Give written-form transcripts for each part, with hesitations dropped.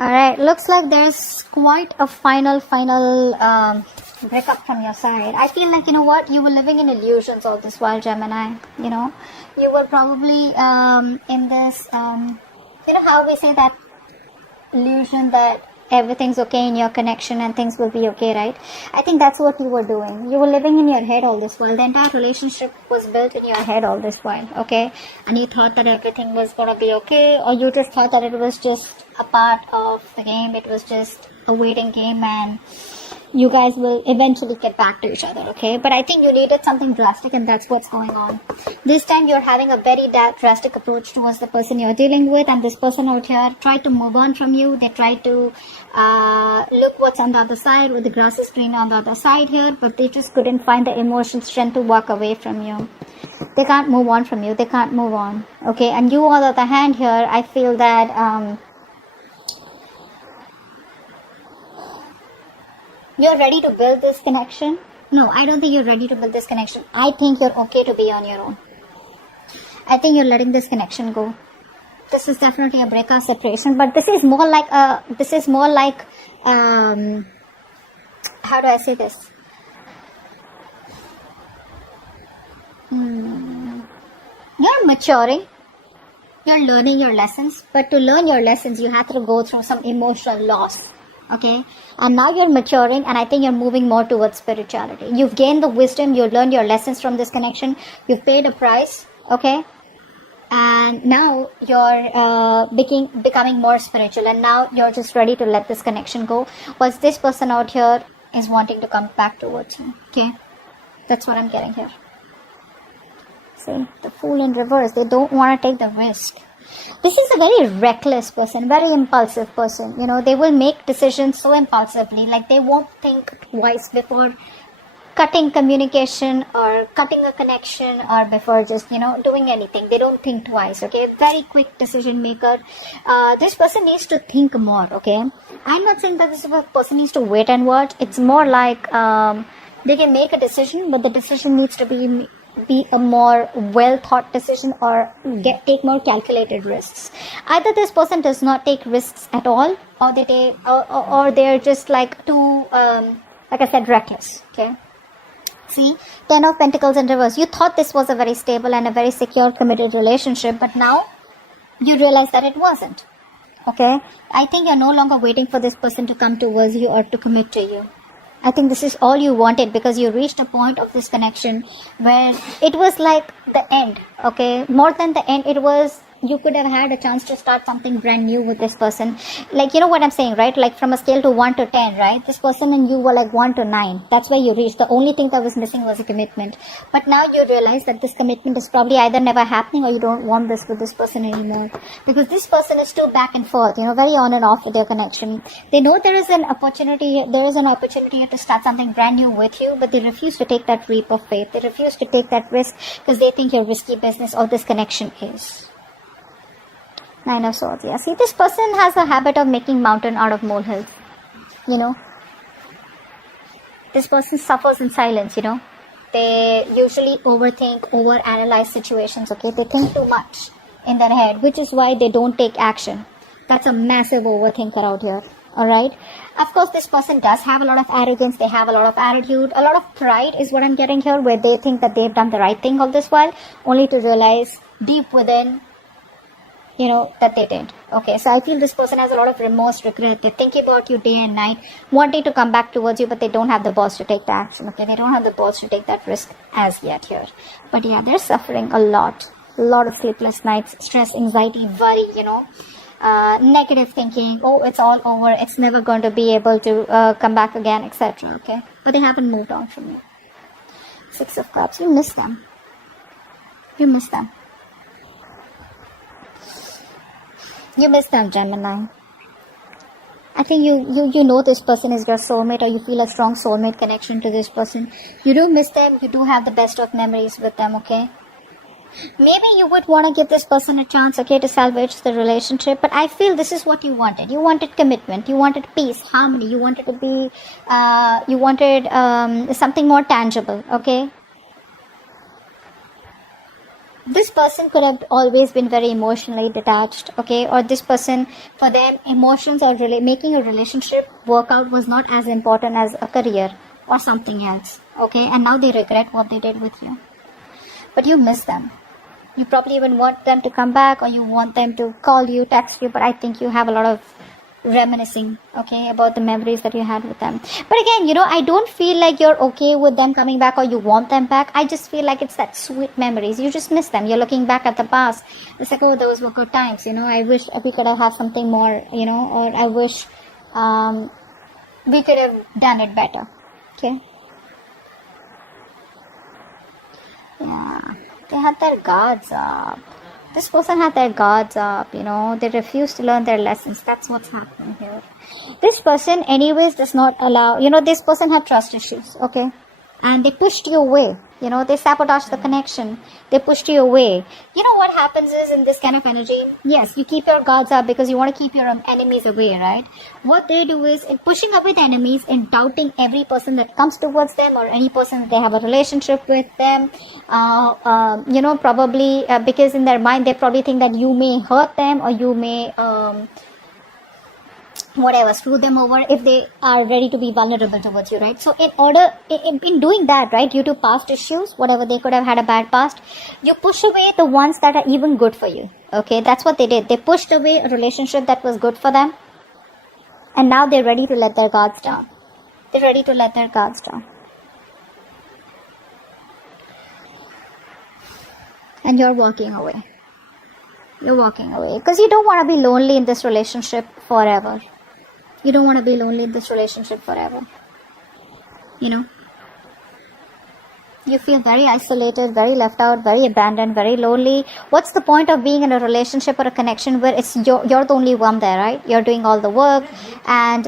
Alright, looks like there's quite a final breakup from your side. I feel like, you know what, you were living in illusions all this while, Gemini. You know, you were probably in this, you know how we say that illusion that everything's okay in your connection and things will be okay, right? I think that's what you were doing. You were living in your head all this while. The entire relationship was built in your head all this while, okay? And you thought that everything was gonna be okay, or you just thought that it was just a part of the game. It was just a waiting game and you guys will eventually get back to each other, okay? But I think you needed something drastic, and that's what's going on. This time you're having a very drastic approach towards the person you're dealing with, and this person out here tried to move on from you. They tried to look what's on the other side, with the grass is green on the other side here, but they just couldn't find the emotional strength to walk away from you. They can't move on from you. They can't move on, okay? And you, on the other hand here, I feel that you're ready to build this connection. No, I don't think you're ready to build this connection. I think you're okay to be on your own. I think you're letting this connection go. This is definitely a breakup separation, but this is more like how do I say this? You're maturing. You're learning your lessons, but to learn your lessons, you have to go through some emotional loss. Okay, and now you're maturing, and I think you're moving more towards spirituality. You've gained the wisdom, you've learned your lessons from this connection, you've paid a price, okay, and now you're becoming more spiritual, and now you're just ready to let this connection go. Was this person out here is wanting to come back towards you, okay? That's what I'm getting here. See, the Fool in reverse, they don't want to take the risk. This is a very reckless person, very impulsive person. You know, they will make decisions so impulsively, like they won't think twice before cutting communication or cutting a connection, or before just, you know, doing anything. They don't think twice, okay? Very quick decision maker. This person needs to think more, okay? I'm not saying that this person needs to wait and watch. It's more like they can make a decision, but the decision needs to be a more well thought decision, or take more calculated risks. Either this person does not take risks at all, or they take or they're just like too like I said, reckless, okay? See, 10 of Pentacles in reverse. You thought this was a very stable and a very secure committed relationship, but now you realize that it wasn't, okay? I think you're no longer waiting for this person to come towards you or to commit to you. I think this is all you wanted, because you reached a point of this connection where it was like the end, okay? More than the end, it was, you could have had a chance to start something brand new with this person. Like, you know what I'm saying, right? Like from a scale to 1 to 10, right? This person and you were like 1 to 9. That's where you reached. The only thing that was missing was a commitment. But now you realize that this commitment is probably either never happening, or you don't want this with this person anymore. Because this person is too back and forth, you know, very on and off with their connection. They know there is an opportunity to start something brand new with you, but they refuse to take that leap of faith. They refuse to take that risk because they think you're risky business, or this connection is. 9 of Swords. Yeah, see, this person has a habit of making mountain out of molehills. You know, this person suffers in silence. You know, they usually overthink, overanalyze situations. Okay, they think too much in their head, which is why they don't take action. That's a massive overthinker out here. All right. Of course, this person does have a lot of arrogance. They have a lot of attitude, a lot of pride is what I'm getting here, where they think that they've done the right thing all this while, only to realize deep within, you know, that they did. Okay, so I feel this person has a lot of remorse, regret. They think about you day and night, wanting to come back towards you, but they don't have the balls to take the action. Okay, they don't have the balls to take that risk as yet here. But yeah, they're suffering a lot of sleepless nights, stress, anxiety, worry, you know, negative thinking. Oh, it's all over. It's never going to be able to come back again, etc. Okay, but they haven't moved on from you. 6 of Cups. You miss them. You miss them. You miss them, Gemini. I think you know this person is your soulmate, or you feel a strong soulmate connection to this person. You do miss them. You do have the best of memories with them, okay? Maybe you would want to give this person a chance, okay, to salvage the relationship. But I feel this is what you wanted. You wanted commitment. You wanted peace, harmony. You wanted to be, you wanted something more tangible, okay? this person could have always been very emotionally detached, okay, or this person, for them, emotions or making a relationship work out was not as important as a career or something else, okay, and now they regret what they did with you. But you miss them. You probably even want them to come back, or you want them to call you, text you, but I think you have a lot of reminiscing, okay, about the memories that you had with them. But again, I don't feel like you're okay with them coming back or you want them back. I just feel like it's that sweet memories. You just miss them. You're looking back at the past. It's like, oh, those were good times, I wish we could have had something more, or I wish we could have done it better, okay. Yeah, they had their guards up. This person had their guards up, they refuse to learn their lessons. That's what's happening here. This person anyways does not allow, this person had trust issues, okay? And they pushed you away, they sabotaged the connection. They pushed you away. What happens is, in this kind of energy, yes, you keep your guards up because you want to keep your enemies away, right? What they do is, in pushing away the enemies, in doubting every person that comes towards them or any person that they have a relationship with them, probably because in their mind they probably think that you may hurt them or you may screw them over if they are ready to be vulnerable towards you, right? So in doing that, right, due to past issues, whatever, they could have had a bad past, you push away the ones that are even good for you, okay? That's what they did. They pushed away a relationship that was good for them, and now they're ready to let their guards down. They're ready to let their guards down. And you're walking away. You're walking away because you don't want to be lonely in this relationship forever. You don't want to be lonely in this relationship forever. You feel very isolated, very left out, very abandoned, very lonely. What's the point of being in a relationship or a connection where it's you're the only one there, right? You're doing all the work, and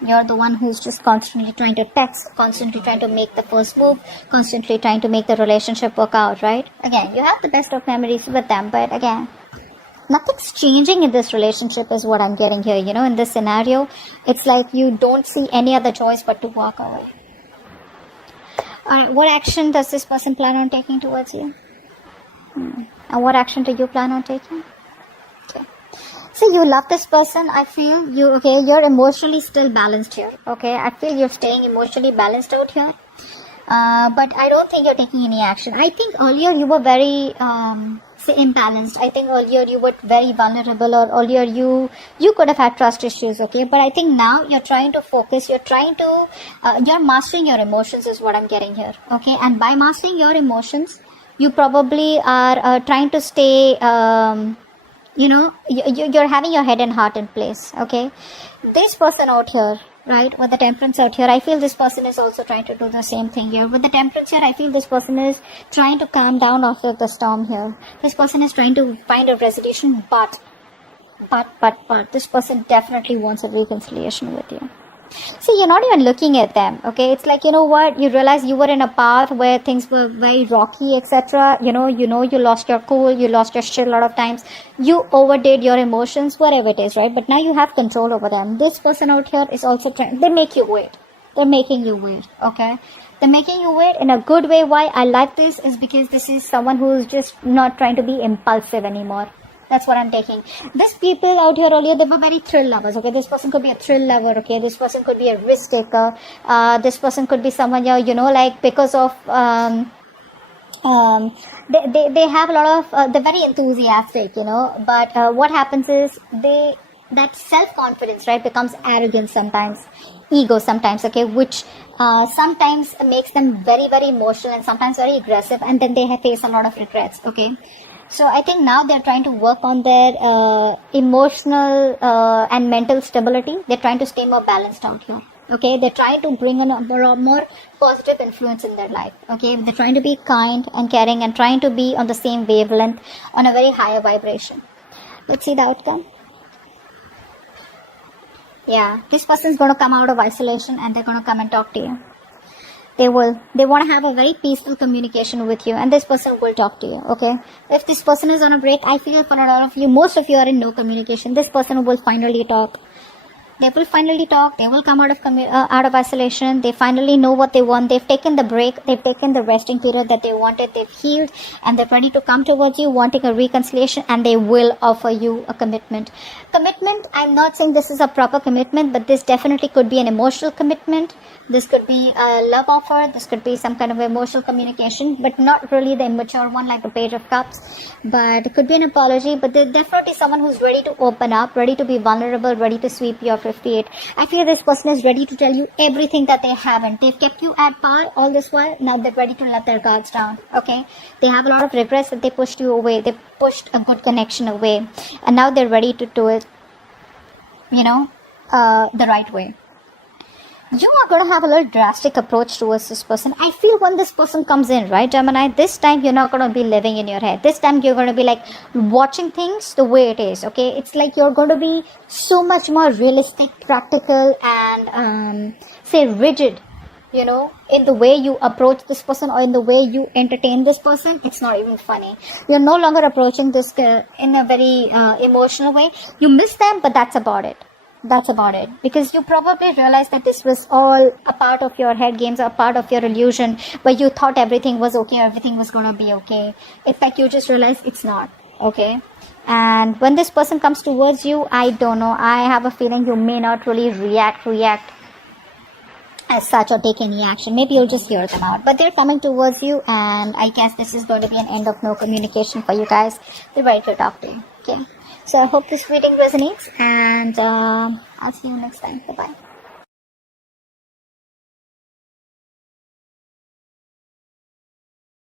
you're the one who's just constantly trying to text, constantly trying to make the first move, constantly trying to make the relationship work out, right? Again, you have the best of memories with them, but again, nothing's changing in this relationship is what I'm getting here. In this scenario, it's like you don't see any other choice but to walk away. Alright, what action does this person plan on taking towards you? And what action do you plan on taking? Okay. So you love this person. I feel you're emotionally still balanced here. Okay, I feel you're staying emotionally balanced out here. But I don't think you're taking any action. I think earlier you were very imbalanced. I think earlier you were very vulnerable, or earlier you could have had trust issues, okay? But I think now you're trying to focus, you're mastering your emotions is what I'm getting here, okay? And by mastering your emotions, you probably are trying to stay, you're having your head and heart in place, okay? This person out here, right, with the temperance out here, I feel this person is also trying to do the same thing here. With the temperance here, I feel this person is trying to calm down after the storm here. This person is trying to find a resolution, but this person definitely wants a reconciliation with you. See, you're not even looking at them, okay? It's like, you realize you were in a path where things were very rocky, etc. You lost your cool, you lost your shit a lot of times. You overdid your emotions, whatever it is, right? But now you have control over them. This person out here is also trying, they make you wait. They're making you wait, okay? They're making you wait in a good way. Why I like this is because this is someone who's just not trying to be impulsive anymore. That's what I'm taking. These people out here earlier, they were very thrill lovers, okay? This person could be a thrill lover, okay? This person could be a risk taker. This person could be someone, because of, they have a lot of, they're very enthusiastic, but what happens is that self-confidence, right, becomes arrogance sometimes, ego sometimes, okay, which sometimes makes them very, very emotional and sometimes very aggressive, and then they face a lot of regrets, okay? So I think now they're trying to work on their emotional and mental stability. They're trying to stay more balanced out here. Okay, they're trying to bring in a more positive influence in their life. Okay, they're trying to be kind and caring and trying to be on the same wavelength, on a very higher vibration. Let's see the outcome. Yeah, this person's going to come out of isolation and they're going to come and talk to you. They want to have a very peaceful communication with you, and this person will talk to you, okay? If this person is on a break, I feel for a lot of you, most of you are in no communication. This person will finally talk. They will finally talk. They will come out of isolation. They finally know what they want. They've taken the break. They've taken the resting period that they wanted. They've healed, and they're ready to come towards you, wanting a reconciliation, and they will offer you a commitment. Commitment, I'm not saying this is a proper commitment, but this definitely could be an emotional commitment. This could be a love offer. This could be some kind of emotional communication, but not really the immature one like the Page of Cups. But it could be an apology, but there's definitely someone who's ready to open up, ready to be vulnerable, ready to sweep your 58. I feel this person is ready to tell you everything that they haven't. They've kept you at par all this while. Now they're ready to let their guards down. Okay? They have a lot of regrets that they pushed you away. They pushed a good connection away. And now they're ready to do it, the right way. You are going to have a little drastic approach towards this person. I feel when this person comes in, right, Gemini, this time you're not going to be living in your head. This time you're going to be like watching things the way it is, okay? It's like you're going to be so much more realistic, practical, and say rigid, in the way you approach this person or in the way you entertain this person. It's not even funny. You're no longer approaching this in a very emotional way. You miss them, but that's about it. That's about it. Because you probably realized that this was all a part of your head games, a part of your illusion, where you thought everything was okay, everything was going to be okay. It's like you just realized it's not, okay? And when this person comes towards you, I don't know. I have a feeling you may not really react as such or take any action. Maybe you'll just hear them out. But they're coming towards you, and I guess this is going to be an end of no communication for you guys. They're ready to talk to you, okay? So I hope this reading resonates, and I'll see you next time. Bye-bye.